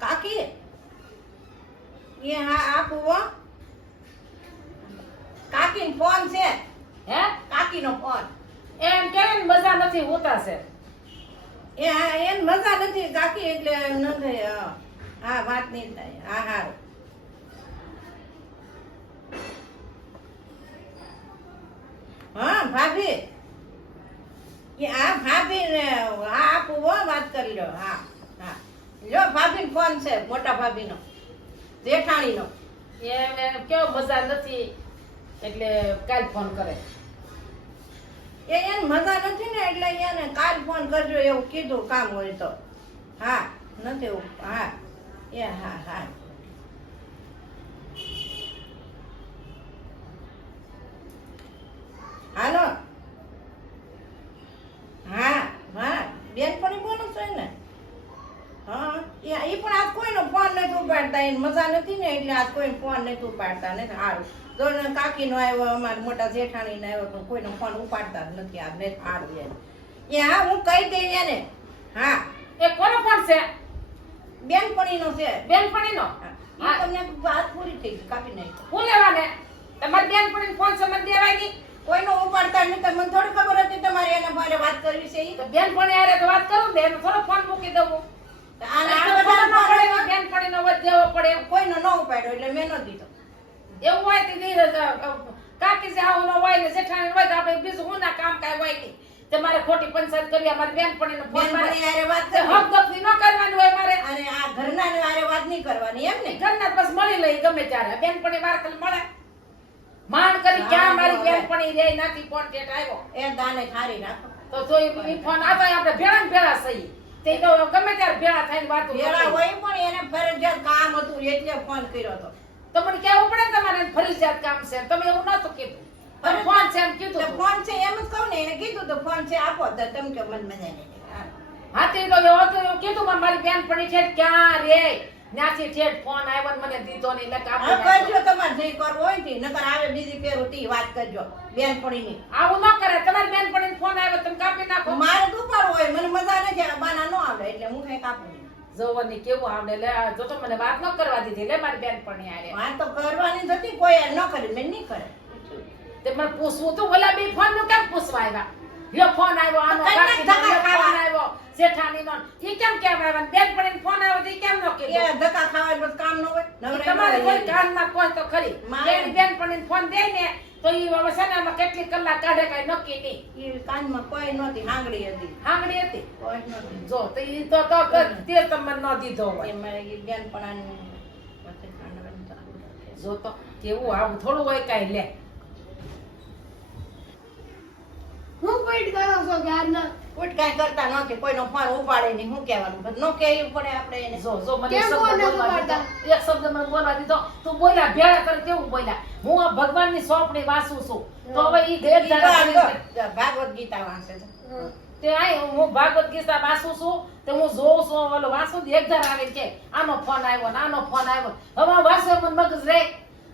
કાકી. એ નથી ઉતાશે હા હા વાત નહીં હા ભાભી. આ ભાભી ને આ આપું હો વાત કરી રહ્યો હા હા. જો ભાભીનો ફોન છે મોટા ભાભીનો. જેઠાણીનો. એમ એમ કેવો મજા નથી એટલે કાલ ફોન કરે. એ એને મજા નથી ને એટલે એને કાલ ફોન કરજો એવું કીધું કામ હોય તો. હા નથી એવું. હા. એ હા હા. બેનપણી બોલો છો ને. હા એ પણ આજ કોઈનો ફોન નથી ઉપાડતા. એને મજા નથી ને એટલે આજ કોઈ ફોન નથી ઉપાડતા. ને સારું જો ને કાકીનો આવ્યો અમારા મોટા જેઠાણીનો આવ્યો પણ કોઈનો ફોન ઉપાડતા જ નથી આ ને સારું એને એ હા હું કહી દઈ એને. હા. એ કોનો ફોન છે? બેનપણીનો છે. બેનપણીનો હા. તમને વાત પૂરી થઈ કાપી નાખી. હું લેવાને? તમારી બેનપણીનો ફોન છે મને દેવાય નહીં કોઈનો ઉપાડતા નહીં તો મને થોડી ખબર હતી તમારે એના બારે કરવી છે તો બેન પણ યારે તો વાત કરું ને એનો થોડો ફોન મૂકી દઉં હું. અને આ આ બધા બધા પડે ફોન બેનપણીનો વધ દેવો પડે એમ. કોઈનો ન ઉપાડ્યો એટલે મેં ન દીધો. એવું હોય તો દી કાકી છે આવું ન હોય ને જેઠાણી હોય તો આપણે બીજું હું ના કામ કાંઈ હોય નહીં તમારે ખોટી પંચાયત કરી અમારી બેનપણીનો ફોન મારે બેનપણી વાત હક દફની ન કરવાની હોય મારે. અને આ ઘરના ને વાત નહીં કરવાની એમ ને? ઘરના બસ મળી લઈ ગમે ત્યારે. બેનપણી વાર ખાલી મળે. માંડ કરી ક્યાં મારી બેન બેનપણી રે નથી કોન્ટેક્ટ આવ્યો. એ દાને ખારી રાખો. તો જો એ ફોન આવે આપણે ભેળા ને ભેળા સહી તે તો ગમે ત્યારે ભેળા થઈને વાતો ભેળા હોય પણ એને ફરજિયાત કામ હતું એટલે ફોન કર્યો હતો તો મને કહેવું પડે તમારે ફરજિયાત કામ છે. તમે એવું નતું કીધું. પણ ફોન છે એમ કીધું તો ફોન છે એમ જ કહું ને એને કીધું તો ફોન છે આપો તો તમે કે મન મજા હા. તે તો એવો તો કીધું પણ મારી બેનપણી છે ક્યાં રે? ન્યાથી ઠેઠ ફોન આવ્યો મને દીધો નહીં એટલે કાપી કરજો તમારે જે કરવો હોય ને નકર આવે બીજી ફેર તી વાત કરજો. બેનપણીની. આવું ન કરે. તમારી બેનપણીને ફોન આવ્યો તમે કાપી નાખો. મારે દુપાર હોય મને મજા નથી બાના ન આવે એટલે હું કઈ કાપું. જોવાની કેવું આવડે લે જો તો મને વાત ન કરવા દીધી લે મારી બેનપણી આરે વાત તો કરવાની નથી કોઈ ન કરી મેં નહીં કરે. તે મને પૂછવું તો ઓલા બે ફોનનું કેમ પૂછવા આવ્યા? યો ફોન આવ્યો આનો ફોન. આવ્યો જેઠાણીનો. ઈ કેમ કેમ આવ્યા? પણ ફોન આવ્યો તો ઈ કેમ ન એ ધક્કા ખાવા બસ કામ ન હોય તમારે ન કોઈ. કાનમાં કોઈ તો ખરી. મારે- એની બેનપણીને ફોન દે ને તો એ હવે છે ને આમાં કેટલી કલાક કાઢે કઈ નક્કી નહીં. એ કાનમાં કોઈ નહોતી હાંગડી હતી. હાંગડી હતી? કોઈ નહોતી. જો તો એ તો તો તે તમને ન દીધો હોય. એ કાંડવાનું ચાલુ રાખે. જો તો કેવું આવું થોડું હોય કાંઈ લે. હું પોઈન્ટ કરો છો ક્યારના? કોઈ કાંઈ કરતા નથી કોઈનો ફોન ઉપાડે નહીં હું કહેવાનું? પણ ન કહેવું પડે આપણે એને. જો જો મને શબ્દ બોલવા દીધો. એક શબ્દ મને બોલવા દીધો. તું બોલ્યા ભેળા કરે કેવું બોલ્યા. હું આ ભગવાનની સોંપણી વાંચું છું. તો હવે ઈ. જો, ભાગવત ગીતા વાંચે છે. તે આય હું ભાગવત ગીતા વાંચું છું તે હું જોઉં છું ઓલો વાંચું એક ધાર આવે છે આનો ફોન આવ્યો ને આનો ફોન આવ્યો. હવે વાંચો મને મગજ રે.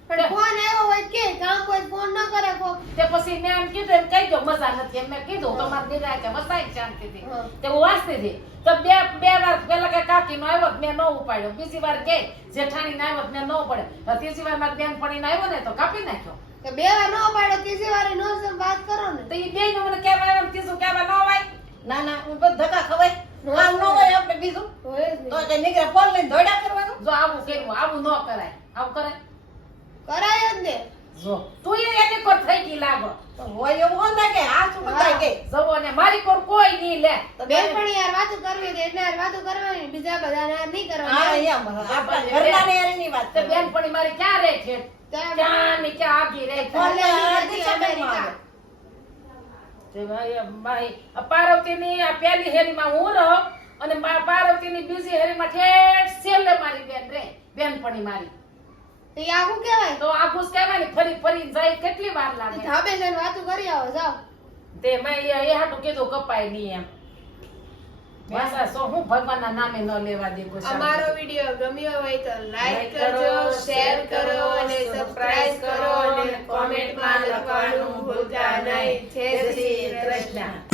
પણ ફોન આવ્યો હોય કે કામ કોઈ ફોન ન કરે કોક તે પછી મેં એમ કીધું એમ કહી દો મજા નથી એમ મેં કીધું તમારે નિરાય કે વસાય શાંતિથી. તે હું વાંચતી હતી. તો બે બે વાર પેલા કે કાકી નો આવ્યો મેં ન ઉપાડ્યો. બીજી વાર કે જેઠાણી ના આવ્યો મેં ન પડે તો ત્રીજી વાર મારી બેનપણી નો આવ્યો ને તો કાપી નાખ્યો. બે વાર ન પાડો ત્રીજી વાર નો વાત કરો ને. તો એ બે નું મને કેવા આવ્યો ત્રીજું કેવા ન હોય. ના ના હું બધું ધક્કા ખવાય. આમ ન હોય આપણે બીજું. તો કે તે નીકળે ફોન લઈને દોડ્યા કરવાનું? જો આવું કર્યું આવું ન કરાય. આવું કરાય? કરાય જ ને. જો તું એ એની કોર થઈ ગઈ લાગો તો હોય એવું હોય ને કે આ શું બધા કે જવો ને મારી કોર નહીં લે. બેન પણ યાર વાતો કરવી હતી એટલે યાર વાતો કરવાની બીજા બધા યાર નહીં હા કરવાની એમ આપણા ઘરના ને યારની વાત તે કરવાની. બેનપણી મારી ક્યાં રહે છે? ત્યાં ક્યાં ને ક્યાં આપી રહે છે? ફોન ભલે લઈને દીકરી દિશા અમેરિકા. કરવા આવે. તે ભાઈ ભાઈ આ પાર્વતીની હેરી પહેલી હું રહો અને પાર્વતી ની બીજી હેરી માં ઠેઠ છેલ્લે મારી બેન રે બેનપણી મારી. તો આખું કેવાય? તો આખું કેવાય ને ફરી ફરી જાય કેટલી વાર લાગે? ધાબે જઈને વાતો કરી આવો જાઓ. તે મેં એ એ હાટું કીધું કપાય નહીં એમ. સો હું ભગવાનના નામે ન લેવા દે કોઈ અમારો. વીડિયો ગમ્યો હોય તો લાઈક કરો, કરજો શેર કરો અને સબસ્ક્રાઇબ કરો અને કોમેન્ટમાં લખવાનું ભૂલતા નહીં. જય શ્રી